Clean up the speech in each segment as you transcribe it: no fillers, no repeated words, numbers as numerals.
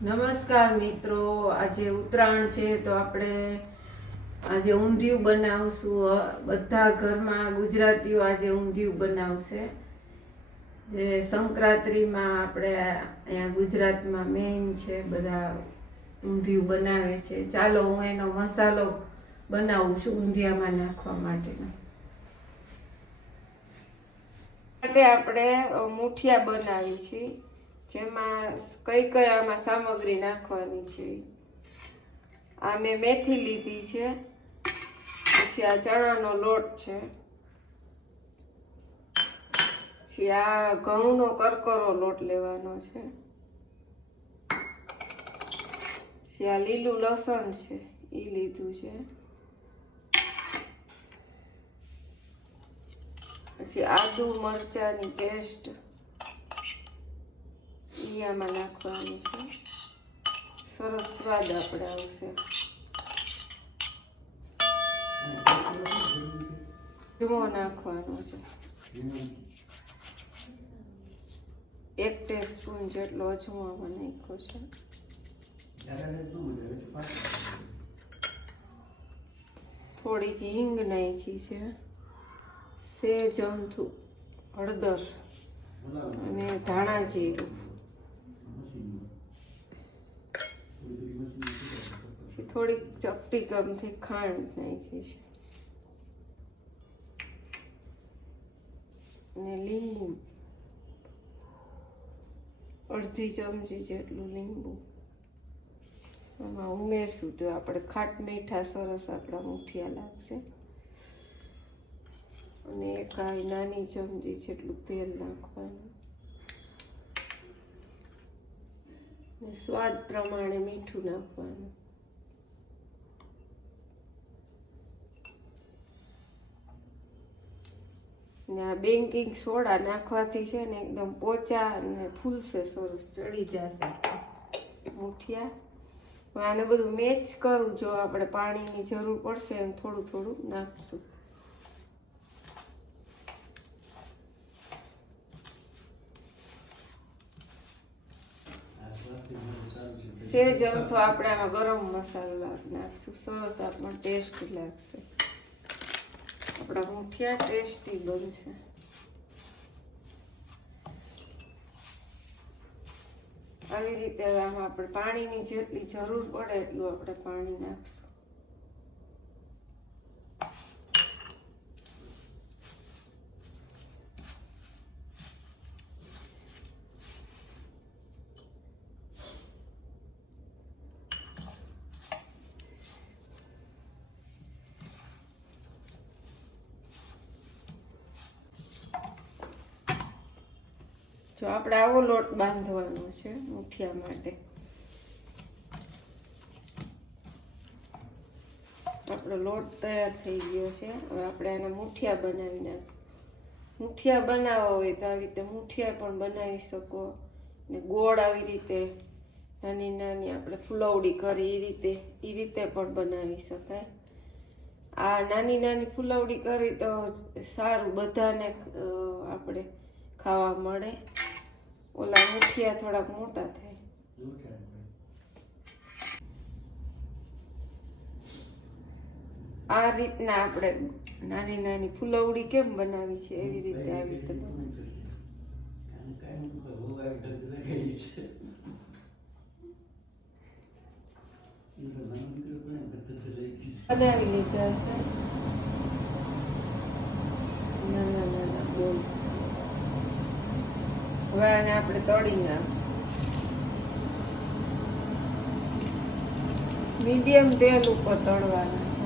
નમસ્કાર મિત્રો, આજે ઉત્તરાયણ છે તો આપણે આજે ઊંધિયું બનાવશું. બધા ઘરમાં ગુજરાતીઓ આજે ઊંધિયું બનાવશે. જે સંક્રાંતિમાં આપણે અહીંયા ગુજરાતમાં મેઇન છે, બધા ઊંધિયું બનાવે છે. ચાલો હું એનો મસાલો બનાવું છું ઊંધિયામાં નાખવા માટેનો. આપણે મુઠિયા બનાવી છીએ, જેમાં કઈ કઈ આમાં સામગ્રી નાખવાની છે. આ મેં મેથી લીધી છે, પછી આ ચણાનો લોટ છે, પછી આ ઘઉંનો કરકરો લોટ લેવાનો છે, પછી આ લીલું લસણ છે એ લીધું છે, પછી આદુ મરચાંની પેસ્ટ આમાં નાખવાની છે. સરસ સ્વાદ આપણે આવશે. અજમો નાખવાનો છે, 1 ટીસ્પૂન જેટલો અજમો આમાં નાખ્યો છે. થોડીક હિંગ નાખી છે, સેજ અમથું હળદર અને ધાણા જીરું, થોડીક ચપટી ગમથી ખાંડ નાખી છે અને લીંબુ, અડધી ચમચી જેટલું લીંબુ આમાં ઉમેરશું તો આપણે ખાટ મીઠા સરસ આપણા મુઠિયા લાગશે. અને એક નાની ચમચી જેટલું તેલ નાખવાનું, સ્વાદ પ્રમાણે મીઠું નાખવાનું. ને આ બેકિંગ સોડા નાખવાથી છે ને એકદમ પોચા અને ફૂલશે, સરસ ચડી જશે મુઠિયા. આને બધું મેચ કરું, જો આપણે પાણીની જરૂર પડશે એમ થોડું થોડું નાખશું. સેજ તો આપણે આમાં ગરમ મસાલો નાખશું, સરસ આપણને ટેસ્ટ લાગશે. આપણા મુઠિયા ટેસ્ટી બનશે. આવી રીતે આમાં આપણે પાણીની જેટલી જરૂર પડે એટલું આપણે પાણી નાખશું. જો આપણે આવો લોટ બાંધવાનો છે મુઠિયા માટે. આપણો લોટ તૈયાર થઈ ગયો છે. હવે આપણે એના મુઠિયા બનાવી નાખીશું. મુઠિયા બનાવવા હોય તો આવી રીતે મુઠિયા પણ બનાવી શકો, ને ગોળ આવી રીતે નાની નાની આપણે ફુલવડી કરી એ રીતે પણ બનાવી શકાય. આ નાની નાની ફુલવડી કરી તો સારું, બધાને આપણે ખાવા મળે. ઓલા મુઠિયા થોડાક મોટા થાય. આ રીતના આપણે નાની નાની ફુલવડી કેમ બનાવી છે એવી રીતે આવી રીતે બનાવી લીધા છે. નાના નાના બોલ્સ છે. હવે આને આપણે તળી નાખશું. મીડિયમ તેલ ઉપર તળવાના છે.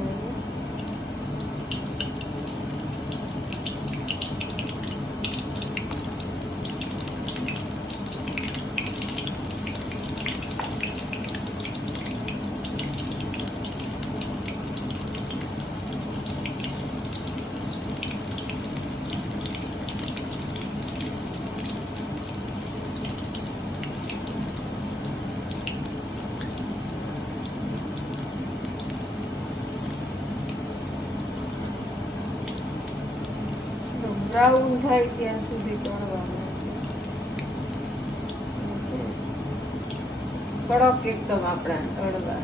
બ્રાઉન થાય ત્યાં સુધી તળવાના છે. કડક એકદમ આપણા તળવા.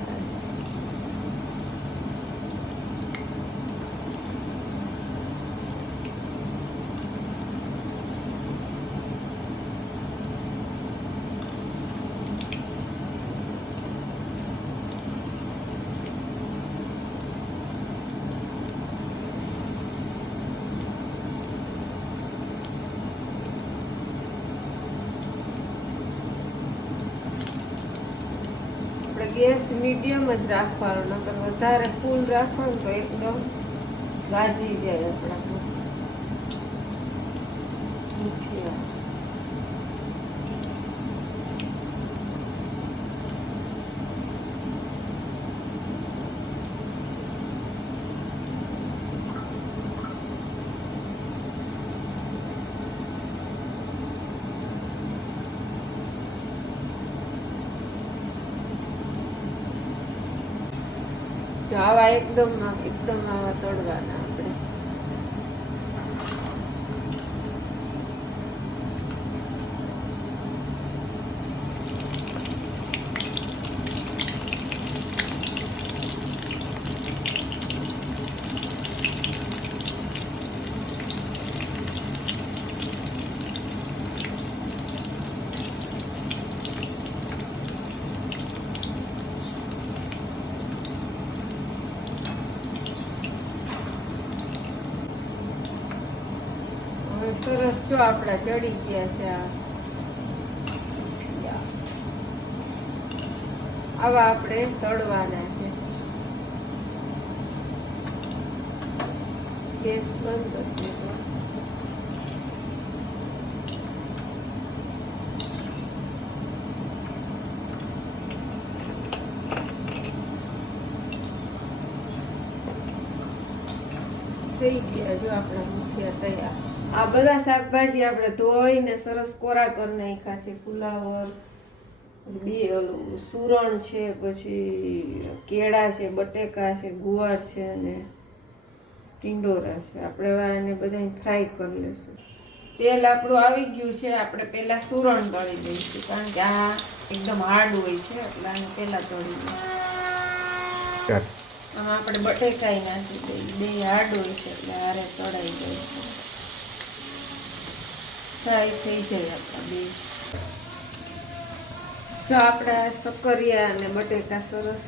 ગેસ મીડિયમ જ રાખવાનો, નકર વધારે ફૂલ રાખવાનું તો એકદમ ગાજી જાય આપણા મુઠિયા. જો આવા એકદમ આવા તળવાના આપણે. સરસ જો આપણા ચડી ગયા છે. આવા આપણે તળવાના છે. ગેસ બંધ કરી દેવો. થઈ ગયા જો આપણા મુઠિયા તૈયાર. આ બધા શાકભાજી આપણે ધોઈને સરસ કોરા કરી નાખ્યા છે. ફુલાવર, સુરણ છે, પછી કેળા છે, બટેકા છે, ગુવાર છે અને ટીંડોરા છે. આપણે આને બધા ફ્રાય કરી લઈશું. તેલ આપણું આવી ગયું છે. આપણે પહેલા સુરણ તળી દઈશું, કારણ કે આ એકદમ હાર્ડ હોય છે, એટલે આને પહેલા તળી દઈશું. આમાં આપણે બટેકાઈ નાખી દઈએ. બે હાર્ડ હોય છે એટલે હારે તળાઈ જાય છે. ફ્રાય થઈ જાય આપણા બે. જો આપણા સક્કરિયા અને બટેકા સરસ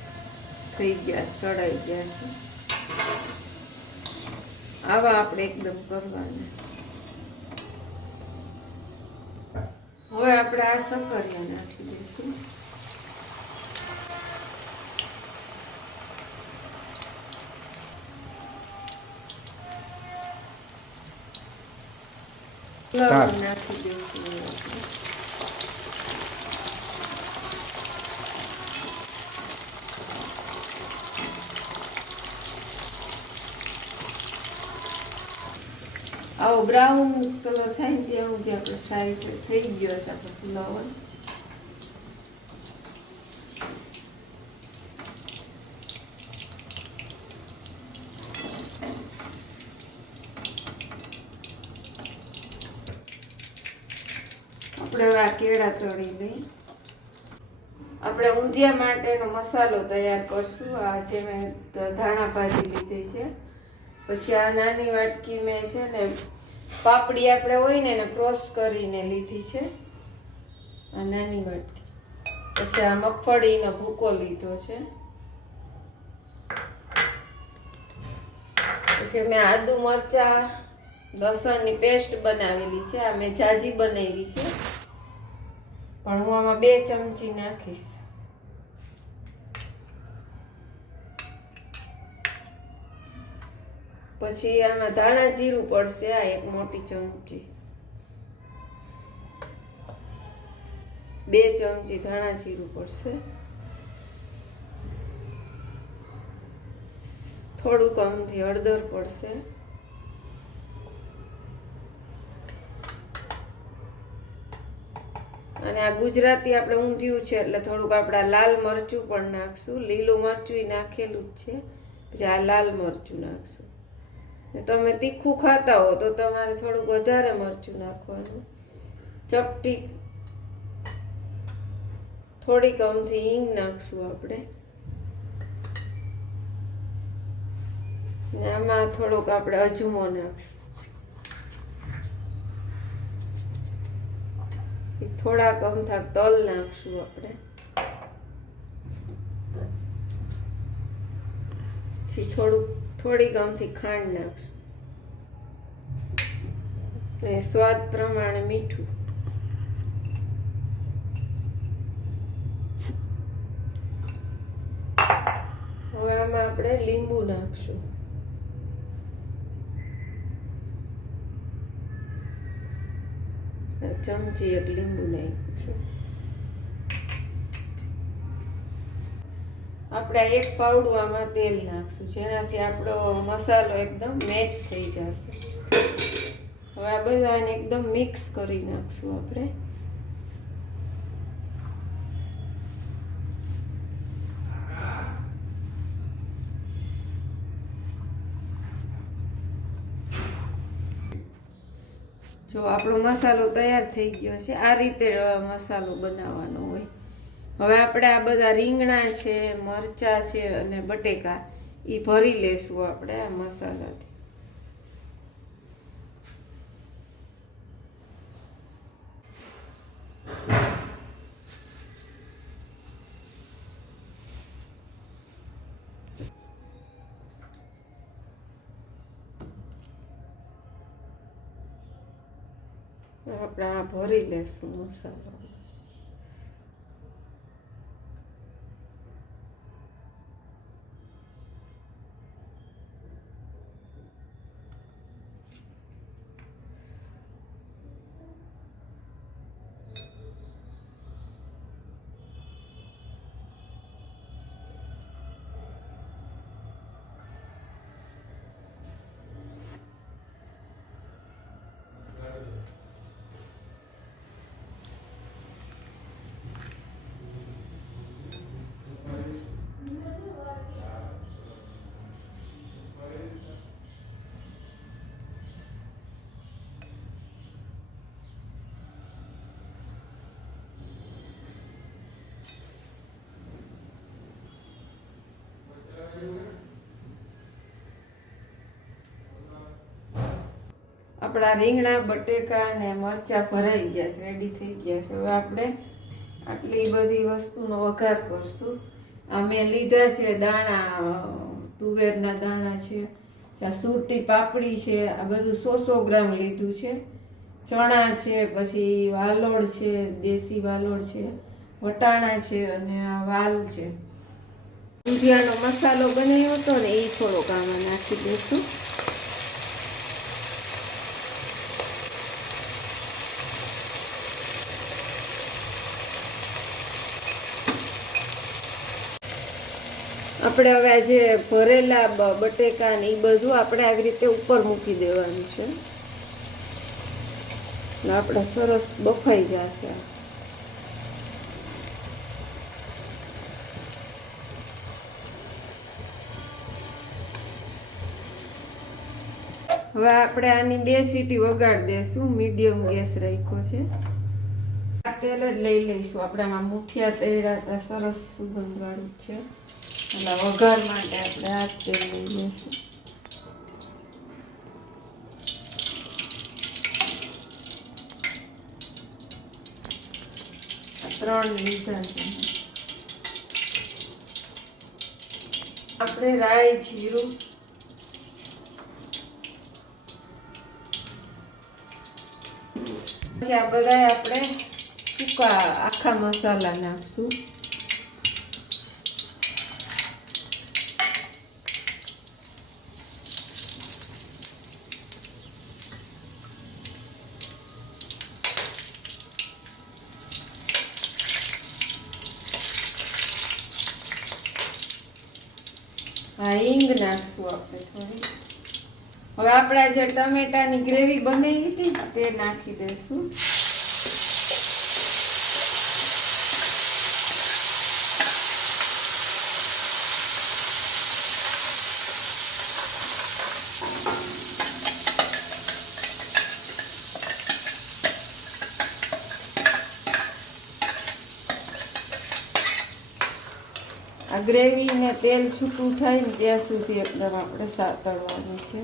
થઈ ગયા, તળાઈ ગયા છે. આવા આપણે એકદમ કરવાના. હવે આપણે આ સક્કરિયા નાખી દઈશું. નાખી દઈશું. આવો બ્રાઉન કલર થાય ને ત્યાં સુધી આપણે ફ્રાય થઈ ગયો છે આપણો ફુલાવર. આપણે હવે આ કેળા તળી લઈ. આપણે ઊંધિયા માટેનો મસાલો તૈયાર કરશું. આ જે મેં ધાણા ભાજી લીધી છે, પછી આ નાની વાટકી મેં છે ને પાપડી આપણે હોય ને એને ક્રોસ કરીને લીધી છે, આ નાની વાટકી. પછી આ મગફળીનો ભૂકો લીધો છે. પછી મેં આદુ મરચા લસણની પેસ્ટ બનાવેલી છે. આ મેં જાજી બનાવી છે, પણ હું આમાં 2 ચમચી નાખીશ. પછી આમાં ધાણા જીરું પડશે, આ 1 મોટી ચમચી. 2 ચમચી ધાણા જીરું પડશે. થોડુંક અમથી હળદર પડશે. અને આ ગુજરાતી આપણે ઊંધિયું છે એટલે થોડુંક આપણે લાલ મરચું પણ નાખશું. લીલું મરચું નાખેલું જ છે, પછી આ લાલ મરચું નાખશું. તમે તીખું ખાતા હો તો તમારે થોડુંક વધારે મરચું નાખવાનું. ચપટી થોડીક અમથી હિંગ નાખશું આપણે, ને આમાં થોડોક આપણે અજમો નાખશું, થોડાક અમથા તલ નાખશું આપણે, પછી થોડીક અમથી ખાંડ નાખશું, ને સ્વાદ પ્રમાણે મીઠું. હવે આમાં આપણે લીંબુ નાખશું, ચમચી એક લીંબુ નાખીશું. આપણે એક પાવડું આમાં તેલ નાખશું, જેનાથી આપણો મસાલો એકદમ મેચ થઈ જશે. હવે આ બધાને એકદમ મિક્સ કરી નાખશું આપણે. જો આપણો મસાલો તૈયાર થઈ ગયો છે. આ રીતે મસાલો બનાવવાનો હોય. હવે આપણે આ બધા રીંગણા છે, મરચાં છે અને બટેકા એ ભરી લેશું આપણે આ મસાલાથી. આપણે આ ભરી લેશું મસાલો. આપણા રીંગણા, બટેકા અને મરચાં ભરાઈ ગયા છે, રેડી થઈ ગયા છે. હવે આપણે આટલી બધી વસ્તુનો વઘાર કરશું. આ મેં લીધા છે દાણા, તુવેરના દાણા છે, સુરતી પાપડી છે, આ બધું 100 ગ્રામ લીધું છે. ચણા છે, પછી વાલોળ છે, દેશી વાલોળ છે, વટાણા છે અને આ વાલ છે. દૂધિયાનો મસાલો બનાવ્યો હતો ને એ થોડોક આમાં નાખી દઈશું. આપણે હવે આ જે ભરેલા બટેકા ને એ બધું આપણે આવી રીતે ઉપર મૂકી દેવાનું છે. આપણે સરસ બફાઈ જશે. હવે આપણે આની 2 સીટી વગાડી દેશું. મીડિયમ ગેસ રાખ્યો છે. આ તેલ જ લઈ લઈશું. આપણે આમાં મુઠિયા તળ્યા સરસ સુગંધ વાળું છે, એટલે વઘાર માટે આપણે આ તેલ લઈ લઈશું. આ 3 લીધા છે. આપણે રાઈ, જીરું, પછી આ બધા આપણે સૂકા આખા મસાલા નાખશું. હા, હિંગ નાખશું આપણે થોડી. હવે આપણે જે ટમેટાની ગ્રેવી બનાવી હતી તે નાખી દઈશું. આ ગ્રેવી ને તેલ છૂટું થાય ને ત્યાં સુધી એકદમ આપણે સાતળવાનું છે.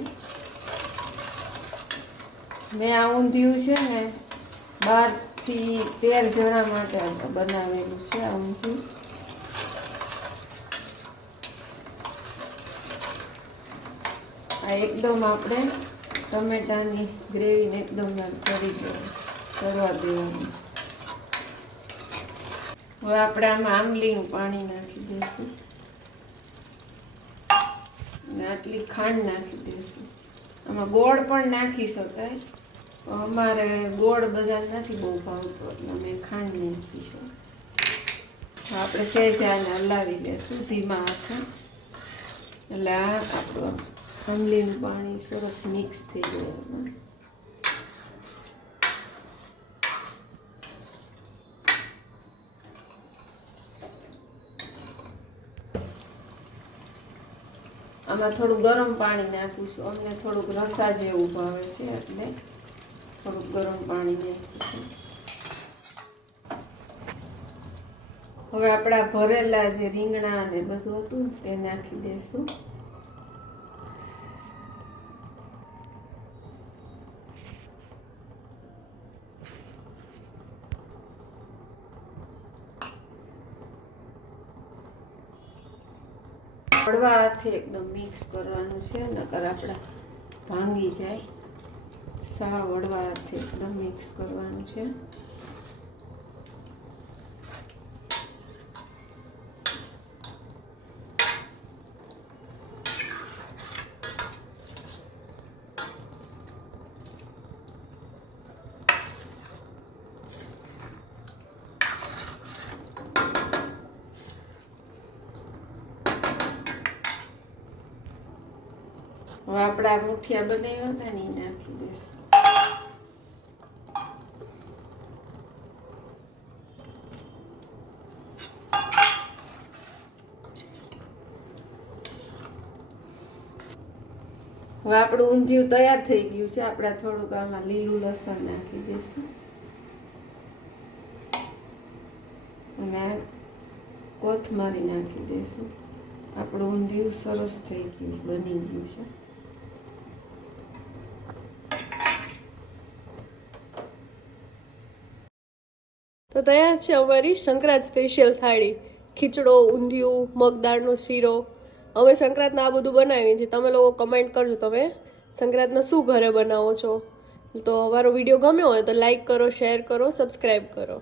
મેં આ ઊંધિયું છે ને 12 થી 13 જણા માટે બનાવેલું છે. આ ઊંધિયું આ એકદમ આપણે ટમેટાની ગ્રેવીને એકદમ કરવા દેવાનું. હવે આપણે આમાં આંબલીનું પાણી નાખી દઈશું અને આટલી ખાંડ નાખી દઈશું. આમાં ગોળ પણ નાખી શકાય, અમારે ગોળ બધા નથી બહુ ભાવતો એટલે અમે ખાંડ નાખીશું. આપણે સહેજાને હલાવી દઈશું ધીમા હાથે, એટલે આ આપણું આંબલીનું પાણી સરસ મિક્સ થઈ જાય. આમાં થોડું ગરમ પાણી નાખીશું. અમને થોડુંક રસા જેવું ભાવે છે એટલે થોડુંક ગરમ પાણી નાખીશું. હવે આપણા ભરેલા જે રીંગણા ને બધું હતું તે નાખી દઈશું. હળવા હાથે એકદમ મિક્સ કરવાનું છે, નકર આપણા ભાંગી જાય. સાવ હળવા હાથે એકદમ મિક્સ કરવાનું છે. હવે આપણે આ મુઠિયા બનાવ્યા હતા ને એ નાખી દઈશું. હવે આપણું ઊંધિયું તૈયાર થઈ ગયું છે. આપણે થોડુંક આમાં લીલું લસણ નાખી દઈશું અને કોથમરી નાખી દઈશું. આપણું ઊંધિયું સરસ થઈ ગયું, બની ગયું છે. તો તૈયાર છે અમારી સંક્રાંત સ્પેશિયલ થાળી. ખીચડો, ઊંધિયું, મગદાળનો શીરો. અમે સંક્રાંતના આ બધું બનાવીએ છીએ. તમે લોકો કમેન્ટ કરજો તમે સંક્રાંતના શું ઘરે બનાવો છો. તો અમારો વિડીયો ગમ્યો હોય તો લાઈક કરો, શેર કરો, સબસ્ક્રાઈબ કરો.